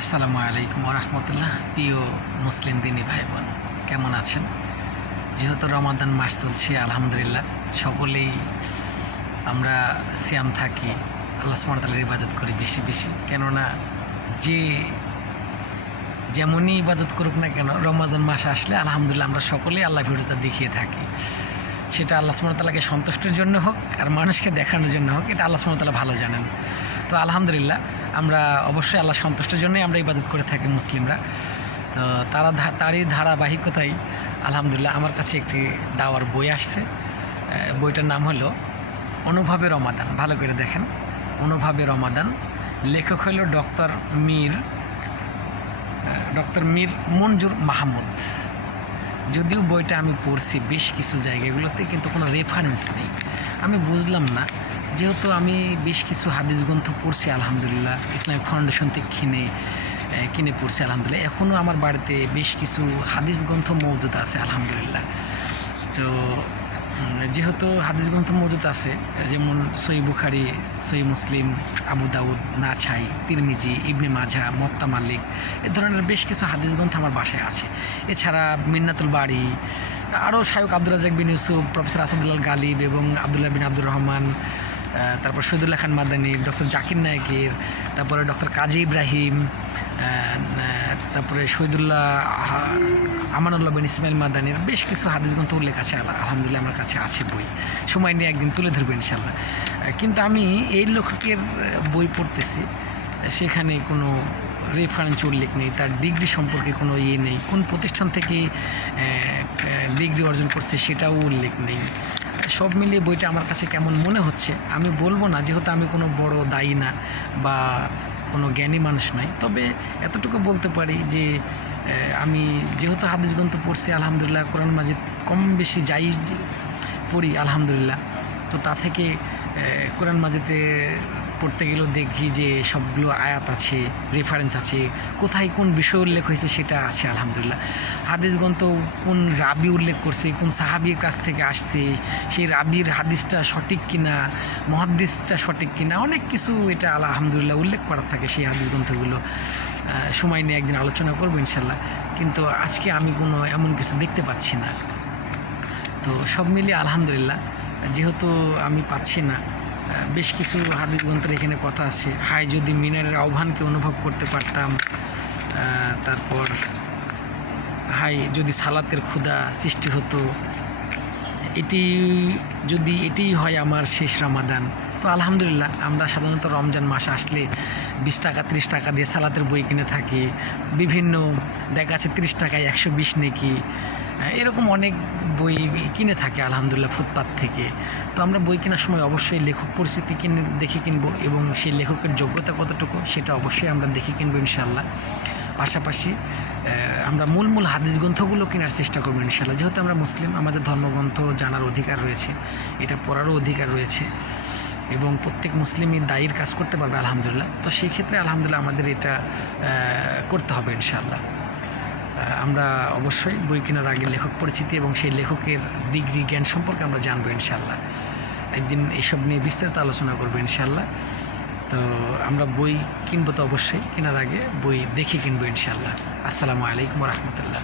আসসালামু আলাইকুম রহমতুল্লাহ। প্রিয় মুসলিম দিনী ভাই বোন, কেমন আছেন? যেহেতু রমাদান মাস চলছে, আলহামদুলিল্লাহ সকলেই আমরা সিয়াম থাকি, আল্লাহ সুবহানাহু ওয়া তাআলার ইবাদত করি বেশি বেশি। কেননা যে যেমনই ইবাদত করুক না কেন, রমাদান মাস আসলে আলহামদুলিল্লাহ আমরা সকলেই আল্লাহ ভিডিওটা দেখিয়ে থাকি। সেটা আল্লাহ সুবহানাহু ওয়া তাআলাকে সন্তুষ্টির জন্য হোক আর মানুষকে দেখানোর জন্য হোক, এটা আল্লাহ সুবহানাহু ওয়া তাআলা ভালো জানেন। তো আলহামদুলিল্লাহ আমরা অবশ্যই আল্লাহ সন্তুষ্টির জন্যই আমরা ইবাদত করে থাকি মুসলিমরা। তো তারই ধারাবাহিকতায় আলহামদুলিল্লাহ আমার কাছে একটি দাওয়ার বই আসছে। বইটার নাম হলো অনুভবে রমাদান। ভালো করে দেখেন, অনুভবে রমাদান। লেখক হলো ডক্টর মীর মঞ্জুর মাহমুদ। যদিও বইটা আমি পড়ছি বেশ কিছু জায়গাগুলোতে, কিন্তু কোনো রেফারেন্স নেই। আমি বুঝলাম না, যেহেতু আমি বেশ কিছু হাদিস গ্রন্থ পড়ছি আলহামদুলিল্লাহ, ইসলামিক ফাউন্ডেশন থেকে কিনে পড়ছি আলহামদুলিল্লাহ। এখনও আমার বাড়িতে বেশ কিছু হাদিস গ্রন্থ মওজুদ আছে আলহামদুলিল্লাহ। তো যেহেতু হাদিস গ্রন্থ মওজুদ আছে, যেমন সহিহ বুখারী, সহিহ মুসলিম, আবু দাউদ, নাসাই, তিরমিজি, ইবনে মাজাহ, মুওয়াত্তা মালিক, এ ধরনের বেশ কিছু হাদিস গ্রন্থ আমার বাসায় আছে। এছাড়া মিন্নাতুল বারী, আরও শায়খ আব্দুর রাজ্জাক বিন ইউসুফ, প্রফেসর আসাদুল্লাহ গালিব এবং আবদুল্লাহ বিন আব্দুর রহমান, তারপর শহীদুল্লাহ খান মাদানীর, ডক্টর জাকির নায়েকের, তারপরে ডক্টর কাজী ইব্রাহিম, তারপরে শহীদুল্লাহ আমানুল্লাহ বিন ইসমাইল মাদানীর বেশ কিছু হাদিস গ্রন্থ উল্লেখ আছে আলহামদুলিল্লাহ আমার কাছে আছে বই। সময় নিয়ে একদিন তুলে ধরবো ইনশাল্লাহ। কিন্তু আমি এই লেখকের বই পড়তেছি, সেখানে কোনো রেফারেন্স উল্লেখ নেই, তার ডিগ্রি সম্পর্কে কোনো নেই, কোন প্রতিষ্ঠান থেকে ডিগ্রি অর্জন করছে সেটাও উল্লেখ নেই। সব মিলিয়ে বইটা আমার কাছে কেমন মনে হচ্ছে আমি বলবো না, যেহেতু আমি কোনো বড় দায়ী না বা কোনো জ্ঞানী মানুষ নয়। তবে এতটুকু বলতে পারি যে আমি যেহেতু হাদিস গ্রন্থ পড়ছি আলহামদুলিল্লাহ, কোরআন মাজিদ কম বেশি যাই পড়ি আলহামদুলিল্লাহ, তো তা থেকে কোরআন মাজিদে পড়তে গেলেও দেখি যে সবগুলো আয়াত আছে, রেফারেন্স আছে, কোথায় কোন বিষয় উল্লেখ হয়েছে সেটা আছে আলহামদুলিল্লাহ। হাদিস গ্রন্থ কোন রাবি উল্লেখ করছে, কোন সাহাবীর কাছ থেকে আসছে, সেই রাবির হাদিসটা সঠিক কিনা, মুহাদ্দিসটা সঠিক কিনা, অনেক কিছু এটা আলহামদুলিল্লাহ উল্লেখ করা থাকে সেই হাদিস গ্রন্থগুলো। সময় নিয়ে একদিন আলোচনা করবো ইনশাল্লাহ, কিন্তু আজকে আমি কোনো এমন কিছু দেখতে পাচ্ছি না। তো সব মিলিয়ে আলহামদুলিল্লাহ, যেহেতু আমি পাচ্ছি না, বেশ কিছু হাদিস গ্রন্থের এখানে কথা আছে। হায় যদি মিনারের আহ্বানকে অনুভব করতে পারতাম, তারপর হায় যদি সালাতের ক্ষুধা সৃষ্টি হতো, এটি হয় আমার শেষ রমাদান। তো আলহামদুলিল্লাহ আমরা সাধারণত রমজান মাস আসলে 20 টাকা 30 টাকা দিয়ে সালাতের বই কিনে থাকি। বিভিন্ন দেখা আছে 30 টাকায় 120 নেকি, এরকম অনেক বই কিনে থাকে আলহামদুলিল্লাহ ফুটপাত থেকে। তো আমরা বই কেনার সময় অবশ্যই লেখক পরিচিতি দেখে কিনবো এবং সেই লেখকের যোগ্যতা কতটুকু সেটা অবশ্যই আমরা দেখে কিনবো ইনশাআল্লাহ। পাশাপাশি আমরা মূল হাদিস গ্রন্থগুলো কেনার চেষ্টা করবো ইনশাআল্লাহ। যেহেতু আমরা মুসলিম, আমাদের ধর্মগ্রন্থ জানার অধিকার রয়েছে, এটা পড়ারও অধিকার রয়েছে এবং প্রত্যেক মুসলিমই দায়ীর কাজ করতে পারবে আলহামদুলিল্লাহ। তো সেই ক্ষেত্রে আলহামদুলিল্লাহ আমাদের এটা করতে হবে ইনশাআল্লাহ। আমরা অবশ্যই বই কেনার আগে লেখক পরিচিতি এবং সেই লেখকের ডিগ্রি জ্ঞান সম্পর্কে আমরা জানবো ইনশাআল্লাহ। একদিন এইসব নিয়ে বিস্তারিত আলোচনা করবো ইনশাআল্লাহ। তো আমরা বই কিনবো, তো অবশ্যই কেনার আগে বই দেখে কিনবো ইনশাআল্লাহ। আসসালামু আলাইকুম রহমতুল্লাহ।